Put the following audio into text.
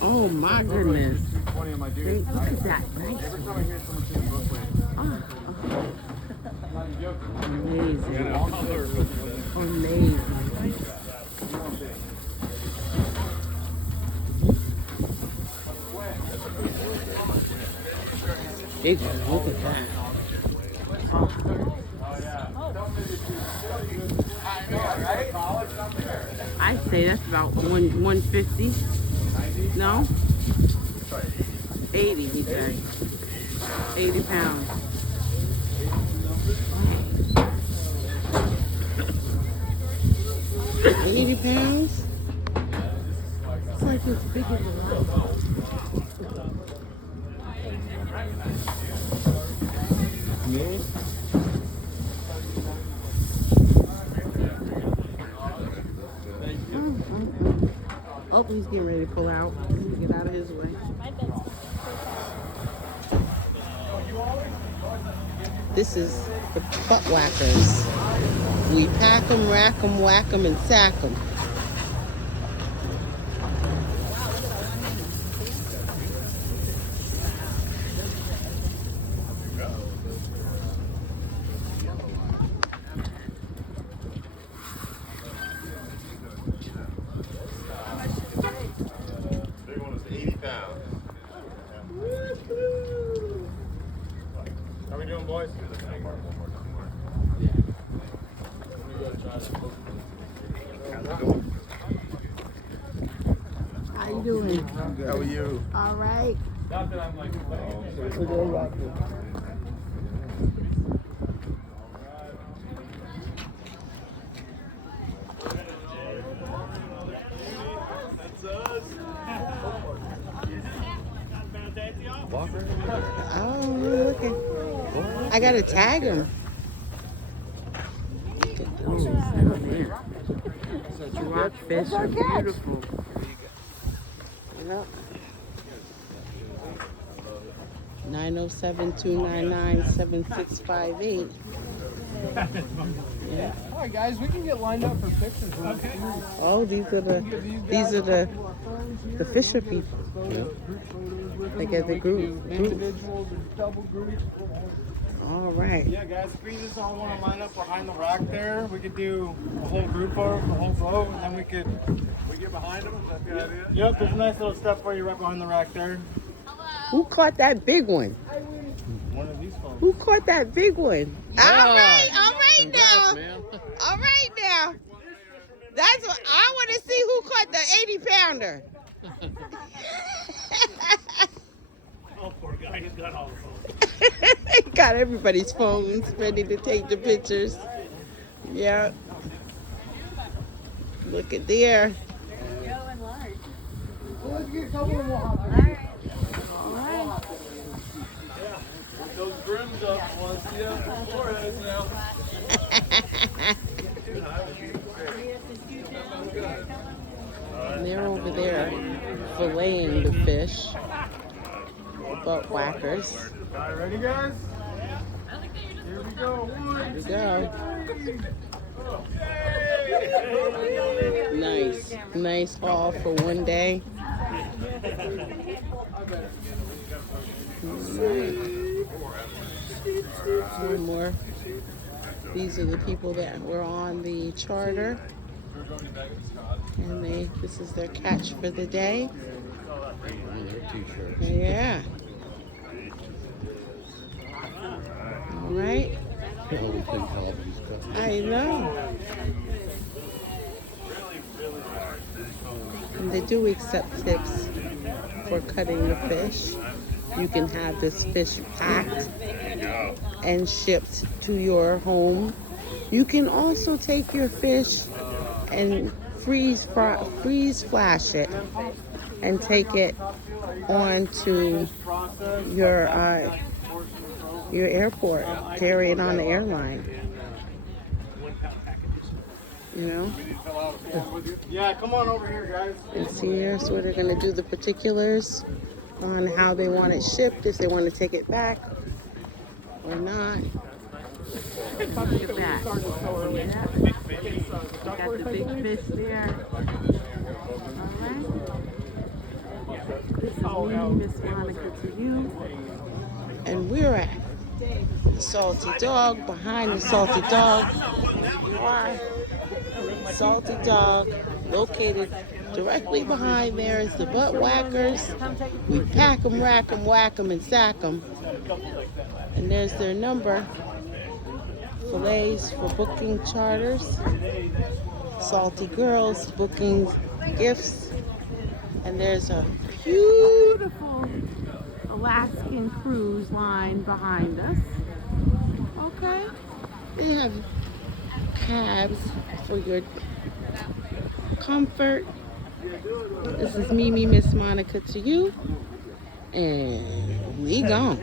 Oh my goodness. 20 of my Hey, dudes. look at that. Nice. Every time I hear someone saying both ways, Oh, I'm not joking. amazing. Amazing. Big one. Look at that. I say that's about 150. No? 80, he said. 80 pounds. 80 pounds? It's like as big as a rock. Oh, he's getting ready to pull out. Get out of his way. This is the Buttwackers. We pack 'em, rack 'em, whack 'em, and sack 'em. Big one is 80 pounds. How we doing, boys? How you doing? How are you? All right. Not that I'm like, Oh, look at. I gotta tag him. Look at those down there. Rockfish are beautiful. Yep. 907-299-7658. Yeah. all right, guys, we can get lined up for pictures. Okay. Oh, these are the fisher people. They get the group. Individuals or double groups. All right. Yeah, guys, if we just all want to line up behind the rock there, we could do a whole group of the whole boat, and then we get behind them. Is that the idea? Yep, there's a nice little step for you right behind the rock there. Who caught that big one? One of these folks. Who caught that big one? Yeah. All right Congrats, now. man. All right now. That's what I want to see. Who caught the 80-pounder? Oh, poor guy, he's got all the phones. Got everybody's phones ready to take the pictures. Yeah. Look at there. Let's get a couple more. All right. Those brims up once, yeah. Foreheads now. And they're over there filleting the fish. Buttwackers. All right, ready, guys? Here we go. Here we go. Nice. Nice haul for one day. Right. One more. These are the people that were on the charter. And this is their catch for the day. Yeah. All right. I know. And they do accept tips for cutting the fish. You can have this fish packed and shipped to your home. You can also take your fish and freeze flash it and take it on to your airport, carry it on the airline. You know? Yeah, come on over here, guys. And see here, so they're going to do the particulars on how they want it shipped, if they want to take it back or not. Look at that. Got the big fish there. All right. me, Miss Monica to you. And we're at the Salty Dog. Behind the Salty Dog are Salty Dog, located directly behind there is the Buttwackers. We pack 'em, rack 'em, whack 'em, and sack 'em. And there's their number. Fillets for booking charters. Salty Girls booking gifts. And there's a beautiful Alaskan cruise line behind us. Okay. They have cabs for your comfort. This is Mimi, Miss Monica to you. And we gone.